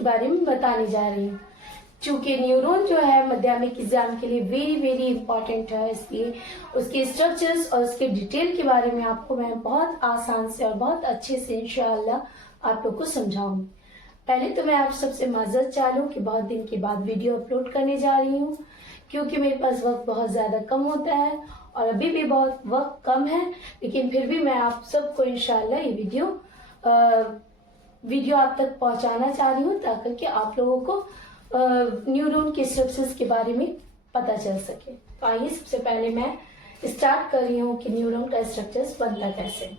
के बारे में बताने जा रही हूँ। चूंकि न्यूरॉन जो है माध्यमिक एग्जाम के लिए वेरी वेरी इंपॉर्टेंट है, इसलिए उसके स्ट्रक्चर्स और उसके डिटेल के बारे में आपको मैं बहुत आसान से और बहुत अच्छे से इंशाअल्लाह आप लोग को समझाऊंगी। पहले तो मैं आप सबसे माजरत चाहूँ कि बहुत दिन के बाद वीडियो अपलोड करने जा रही हूँ, क्योंकि मेरे पास वक्त बहुत ज़्यादा कम होता है और अभी भी बहुत वक्त कम है, लेकिन फिर भी मैं आप सबको इंशाअल्लाह ये वीडियो आप तक पहुंचाना चाह रही हूँ, ताकि कि आप लोगों को न्यूरॉन के स्ट्रक्चर्स के बारे में पता चल सके। तो आइए सबसे पहले मैं स्टार्ट कर रही हूँ कि न्यूरॉन का स्ट्रक्चर्स बनता कैसे।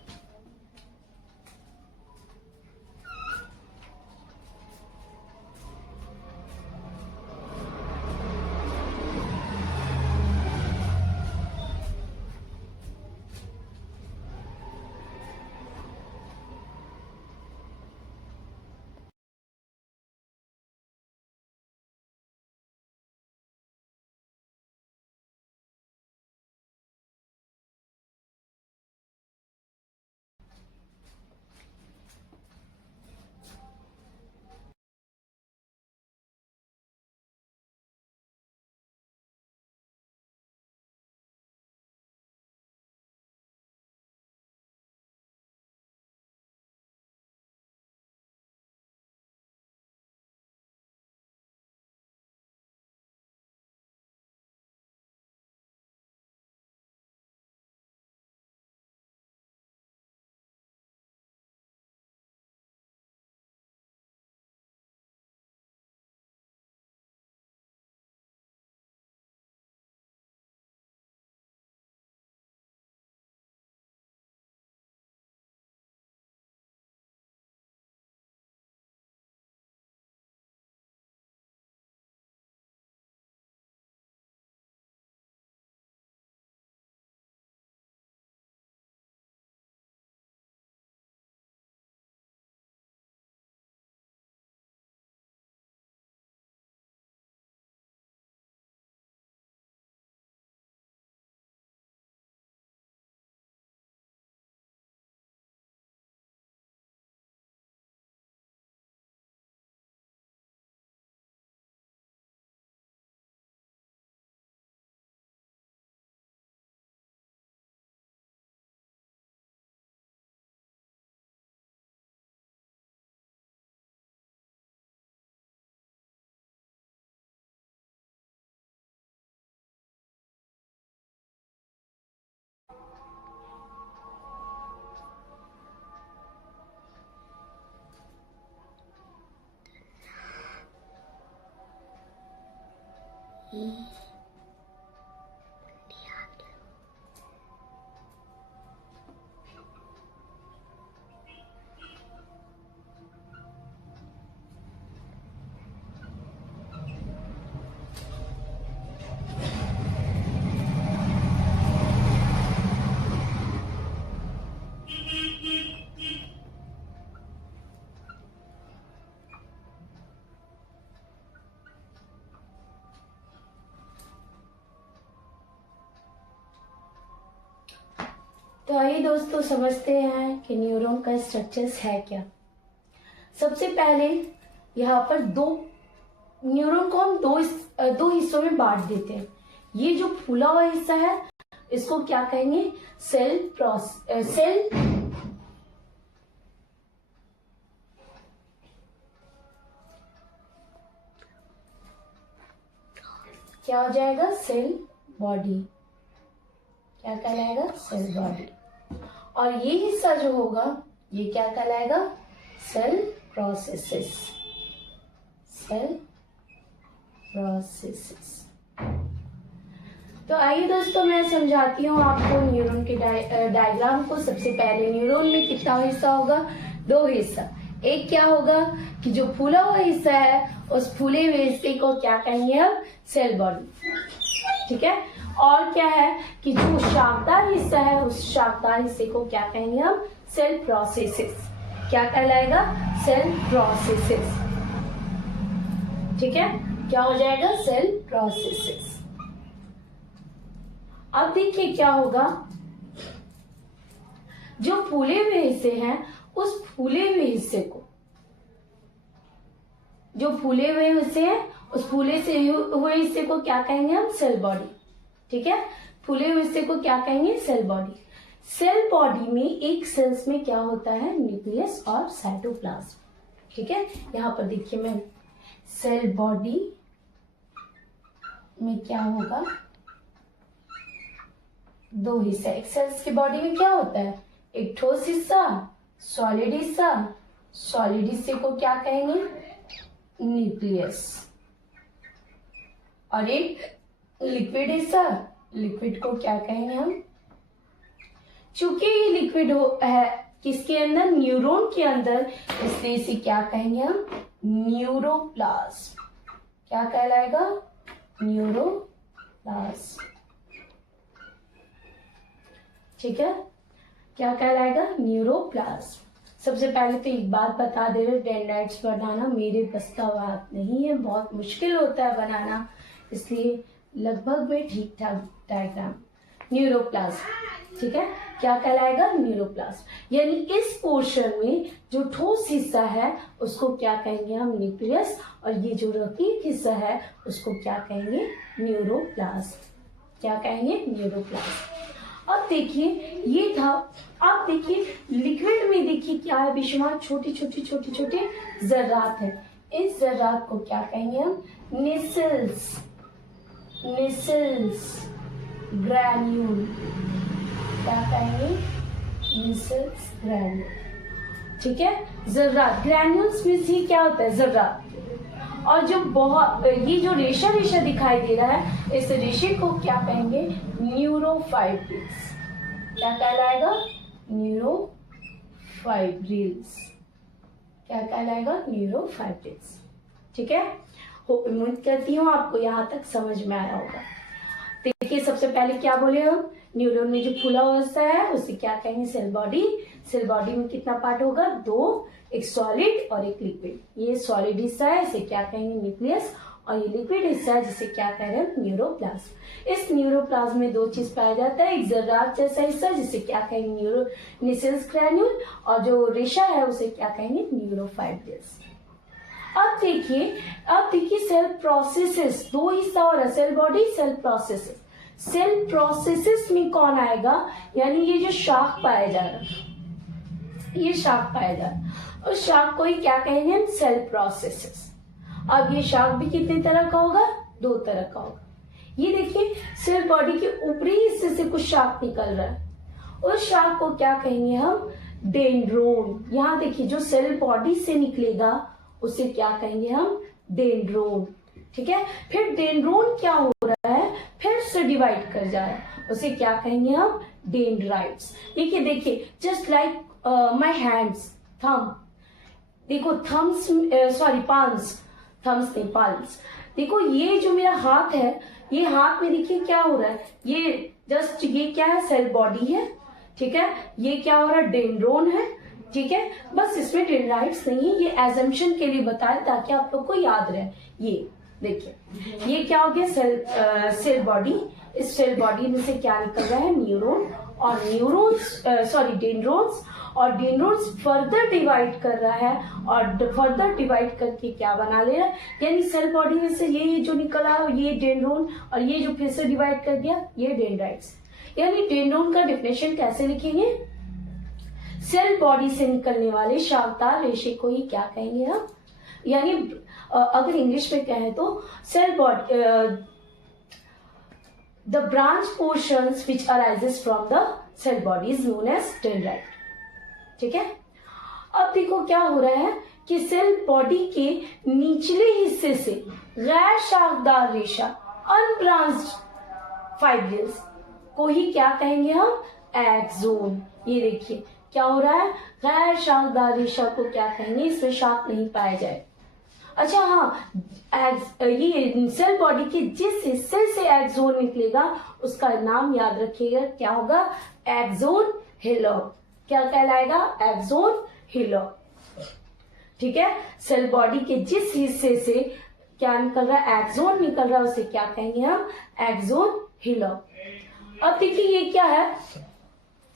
तो आइए दोस्तों समझते हैं कि न्यूरॉन का स्ट्रक्चर्स है क्या। सबसे पहले यहाँ पर न्यूरॉन को हम दो हिस्सों में बांट देते हैं। ये जो फूला हुआ हिस्सा है इसको क्या कहेंगे, क्या हो जाएगा, सेल बॉडी। क्या कहलाएगा, सेल बॉडी। और ये हिस्सा जो होगा ये क्या कहलाएगा, सेल प्रोसेसेस। तो आइए दोस्तों मैं समझाती हूँ आपको न्यूरॉन के डायग्राम को। सबसे पहले न्यूरॉन में कितना हिस्सा होगा, दो हिस्सा। एक क्या होगा कि जो फूला हुआ हिस्सा है उस फूले हुए हिस्से को क्या कहेंगे हम, सेल बॉडी। ठीक है। और क्या है कि जो शाखदार हिस्सा है उस शाखदार हिस्से को क्या कहेंगे हम, सेल प्रोसेसेस। क्या कहलाएगा, सेल प्रोसेसेस। ठीक है, क्या हो जाएगा, सेल प्रोसेसेस। अब देखिए क्या होगा, जो फूले हुए हिस्से हैं उस फूले हुए हिस्से को, जो फूले हुए हिस्से हैं उस फूले से हुए हिस्से को क्या कहेंगे हम? Cell body. ठीक है, फूले हुए हिस्से को क्या कहेंगे? Cell body. सेल बॉडी में एक सेल्स में क्या होता है? न्यूक्लियस और साइटोप्लाज्म। ठीक है, यहाँ पर देखिए मैं, सेल बॉडी में क्या होगा? दो हिस्सा। एक सेल्स की बॉडी में क्या होता है? एक ठोस हिस्सा, सॉलिड हिस्सा। सॉलिड हिस्से को क्या कहेंगे? न्यूक्लियस। और एक लिक्विड हिस्सा, लिक्विड को क्या कहेंगे हम? चूंकि ये लिक्विड है किसके अंदर? न्यूरॉन के अंदर, इसलिए इसे क्या कहेंगे हम? न्यूरोप्लाज्म। क्या कहलाएगा? न्यूरोप्लाज्म। ठीक है, क्या कहलाएगा? न्यूरोप्लाज्म। सबसे पहले तो एक बात बता दे रहे, डेंड्राइट्स बनाना मेरे बस का बात नहीं है, बहुत मुश्किल होता है बनाना, इसलिए लगभग में ठीक ठाक डायग्राम। न्यूरोप्लाज्म, ठीक है, क्या कहलाएगा? न्यूरोप्लाज्म। यानी इस पोर्शन में जो ठोस हिस्सा है उसको क्या कहेंगे हम? न्यूक्लियस। और ये जो रकीक हिस्सा है उसको क्या कहेंगे? न्यूरोप्लाज्म। क्या कहेंगे? न्यूरोप्लाज्म। अब देखिए ये था। अब देखिए लिक्विड में देखिए क्या है? बेशुमार छोटे छोटे छोटे छोटे जर्रात है। इस जर्रात को क्या कहेंगे हम? निसल्स। Nissl's granule. क्या कहेंगे? Nissl's granule. ठीक है, जर्रात। ग्रैन्यूल्स में से क्या होता है? जर्रात। और जो बहुत ये जो रेशा रेशा दिखाई दे रहा है, इस रेशे को क्या कहेंगे? न्यूरोफाइब्रिल्स। क्या कहलाएगा? न्यूरोफाइब्रिल्स। क्या कहलाएगा? न्यूरोफाइब्रिल्स। ठीक है, उम्मीद करती हूँ आपको यहाँ तक समझ में आया होगा। देखिए सबसे पहले क्या बोले हम? न्यूरॉन में जो फूला हुआ हिस्सा है उसे क्या कहेंगे? Cell body. सेल बॉडी में कितना पार्ट होगा? दो, एक सॉलिड और एक लिक्विड। ये सॉलिड हिस्सा है, इसे क्या कहेंगे? न्यूक्लियस। और ये लिक्विड हिस्सा है जिसे क्या कह रहे हैं? न्यूरोप्लाज्म। इस न्यूरोप्लाज्म में दो चीज पाया जाता है, एक जर्रात जैसा हिस्सा जिसे क्या कहेंगे? Nissl's granule. और जो रेशा है उसे क्या कहेंगे? न्यूरोफाइब्रिल्स। अब देखिए सेल प्रोसेसेस, दो हिस्सा और cell body, cell processes. Cell processes में कौन आएगा? यानी ये जो शाख पाया जा रहा है, ये शाख पाया जा रहा है, उस शाख को ही क्या कहेंगे हम? Cell processes. अब ये शाख भी कितने तरह का होगा? दो तरह का होगा। ये देखिए सेल बॉडी के ऊपरी हिस्से से कुछ शाख निकल रहा है, उस शाख को क्या कहेंगे हम? डेंड्रोन। यहाँ देखिए जो सेल बॉडी से निकलेगा उसे क्या कहेंगे हम? डेंड्रोन। ठीक है, फिर डेंड्रोन क्या हो रहा है? फिर से डिवाइड कर जा रहा है, उसे क्या कहेंगे हम? डेंड्राइट्स। देखिए just like my hands, thumb. देखो थम्स, सॉरी पाल्म्स, थम्स नहीं पाल्म्स। देखो ये जो मेरा हाथ है, ये हाथ में देखिए क्या हो रहा है? ये जस्ट ये क्या है? सेल बॉडी है। ठीक है, ये क्या हो रहा है? डेंड्रोन है। ठीक है, बस इसमें डेंड्राइट्स नहीं है, ये एजम्पशन के लिए बताया ताकि आप लोग को याद रहे। ये देखिए ये क्या हो गया? Cell body. इस सेल बॉडी में से क्या निकल रहा है? न्यूरॉन। और डेंड्रोन्स। और डेंड्रोन्स फर्दर डिवाइड कर रहा है, और फर्दर डिवाइड करके क्या बना ले रहा है? यानी सेल बॉडी में से ये जो निकला ये डेंड्रोन, और ये जो फिर से डिवाइड कर दिया ये डेंड्राइट्स। यानी डेंड्रोन का डिफिनेशन कैसे लिखेंगे? सेल बॉडी से निकलने वाले शाखदार रेशे को ही क्या कहेंगे हम? यानी अगर इंग्लिश में कहें तो cell body, the branch portions which arises from the cell body is known as dendrite. ठीक है, अब देखो क्या हो रहा है कि सेल बॉडी के निचले हिस्से से गैर शाखदार रेशा, अनब्रांच्ड फाइब्रिल्स को ही क्या कहेंगे हम? एक्सोन। ये देखिए क्या हो रहा है? गैर शाखदार रेशा को क्या कहेंगे? इसमें शाख नहीं पाया जाए। अच्छा हाँ, ये सेल बॉडी के जिस हिस्से से एक्सोन निकलेगा उसका नाम याद रखिएगा, क्या होगा? Axon hillock. क्या कहलाएगा? Axon hillock. ठीक है, सेल बॉडी के जिस हिस्से से क्या निकल रहा है? एक्सोन निकल रहा है, उसे क्या कहेंगे हम? Axon hillock. अब देखिए ये क्या है?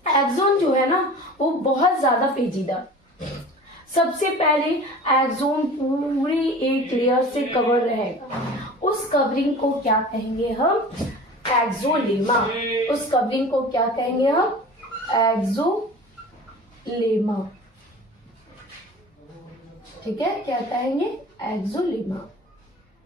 एक्सोन जो है ना वो बहुत ज्यादा पेचीदा। सबसे पहले एक्सोन पूरी एक लेयर से कवर रहेगा, उस कवरिंग को क्या कहेंगे हम? एक्सोलेमा। उस कवरिंग को क्या कहेंगे हम? एक्सोलेमा। ठीक है, क्या कहेंगे? एक्सोलेमा।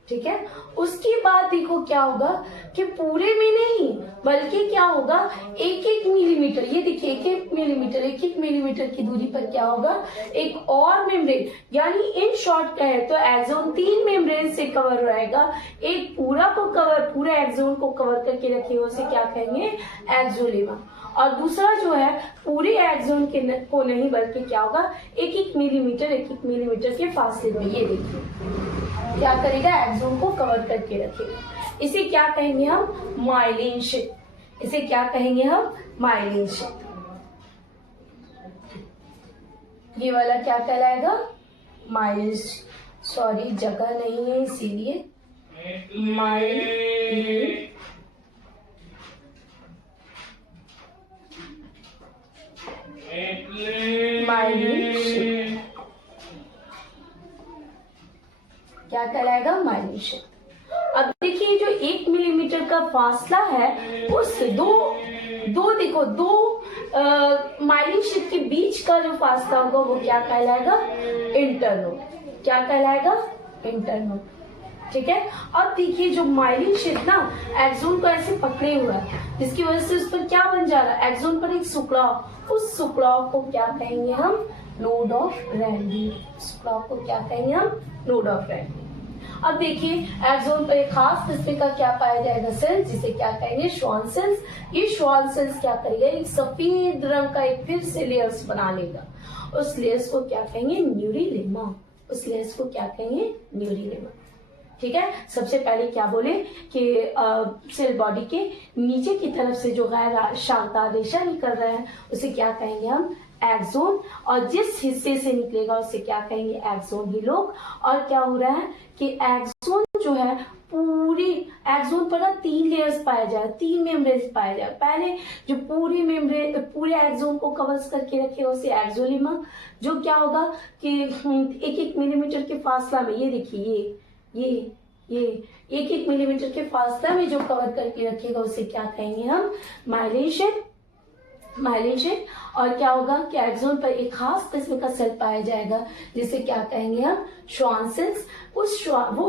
ठीक है, उसके बाद देखो क्या होगा कि पूरे में नहीं बल्कि क्या होगा, एक एक मिलीमीटर, ये देखिए एक एक मिलीमीटर की दूरी पर क्या होगा, एक और मेम्ब्रेन, यानी इन शॉर्ट कहे तो एक्सोन 3 मेम्ब्रेन से कवर रहेगा। एक पूरे एक्सोन को कवर करके रखे, उसे क्या कहेंगे? एक्सोलेमा। और दूसरा जो है पूरे एक्सोन को नहीं बल्कि क्या होगा, एक एक मिलीमीटर के फासले में, ये देखिए क्या करेगा, एक्सोन को कवर करके रखेगा। इसे क्या कहेंगे हम? Myelin sheath. इसे क्या कहेंगे हम? Myelin sheath. ये वाला क्या कहलाएगा? माइलिन, सॉरी जगह नहीं है इसीलिए, माइलिन शीथ क्या कहलाएगा? Myelin sheath. अब देखिए जो 1 मिलीमीटर का फासला है, उस दो माइलिन शीथ के बीच का जो फासला होगा वो क्या कहलाएगा? इंटरनोड। क्या कहलाएगा? इंटरनोड। ठीक है, अब देखिए जो माइलिन शीथ ना एक्सोन को ऐसे पकड़े हुआ है, जिसकी वजह से उस पर क्या बन जा रहा है, एक्सोन पर एक सुकड़ाव, उस सुकड़ाव को क्या कहेंगे हम? Node of Randy. सुकड़ाव को क्या कहेंगे हम? Node of Randy. अब देखिए एक्सोन पर एक खास किस्म का क्या पाया जाएगा? सेल, जिसे क्या कहेंगे? Schwann cells. ये श्वान सेल्स क्या करेगा? एक सफेद रंग का एक फिर से लेयर्स बना लेगा, उस लेयर्स को क्या कहेंगे? न्यूरिलेमा। उस लेयर्स को क्या कहेंगे? न्यूरिलेमा। ठीक है, सबसे पहले क्या बोले कि सेल बॉडी के नीचे की तरफ से जो गैर शानदार रेशा निकल रहा है उसे क्या कहेंगे हम? एक्सोन। और जिस हिस्से से निकलेगा उसे क्या कहेंगे? एक्सोन ही लोग। और क्या हो रहा है कि एक्सोन जो है पूरी एक्सोन पर 3 लेयर्स पाया जाए, 3 मेम्ब्रेन पाया जाए। पहले जो पूरे एक्सोन को कवर करके रखे उसे एक्सोलेमा, जो क्या होगा कि 1 मिलीमीटर के फासला में, ये देखिए ये 1 मिलीमीटर के फासला में जो कवर करके रखेगा उसे क्या कहेंगे हम? Myelin sheath. और क्या होगा कि एक्सोन पर एक खास किस्म का सेल पाया जाएगा जिसे क्या कहेंगे हम? Schwann cells. वो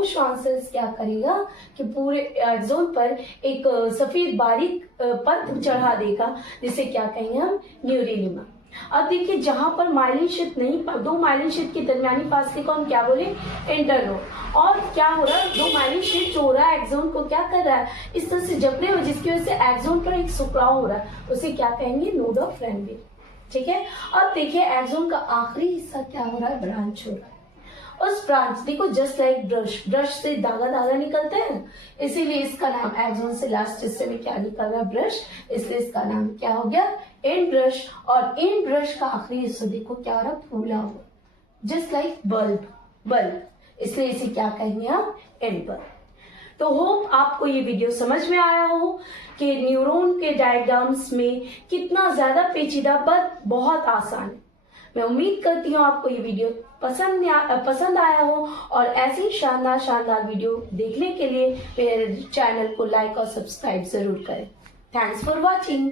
श्वान सेल्स क्या करेगा कि पूरे एक्सोन पर एक सफेद बारीक परत चढ़ा देगा, जिसे क्या कहेंगे हम? न्यूरिलेमा। अब देखिए जहां पर माइलिन शीथ नहीं, 2 माइलिन शीथ के दरमियानी फासले को हम क्या बोले? इंटरनोड। और क्या हो रहा है, 2 माइलिन शीथ जो हो रहा है एक्सोन को क्या कर रहा है? इस तरह से जकड़े हुए, जिसकी वजह से एक्सोन पर एक सुकड़ाव हो रहा है, उसे क्या कहेंगे? Node of Randy. ठीक है, अब देखिए एक्सोन का आखिरी हिस्सा क्या हो रहा है? ब्रांच हो रहा है। उस ब्रांच, देखो जस्ट लाइक ब्रश से धागा निकलते हैं, इसीलिए इसका नाम एक्सोन से लास्ट हिस्से में क्या निकल रहा है? ब्रश, इसलिए इसका नाम क्या हो गया? And brush. और एंड ब्रश का आखिरी हिस्सा देखो क्या हो रहा है? फूला हुआ, जस्ट लाइक बल्ब, इसलिए इसे क्या कहेंगे हम? And bulb. तो होप आपको ये वीडियो समझ में आया हो कि न्यूरॉन के डायग्राम्स में कितना ज्यादा पेचीदा पर बहुत आसान है। मैं उम्मीद करती हूँ आपको ये वीडियो पसंद आया हो, और ऐसी शानदार वीडियो देखने के लिए मेरे चैनल को लाइक और सब्सक्राइब जरूर करें। Thanks for watching.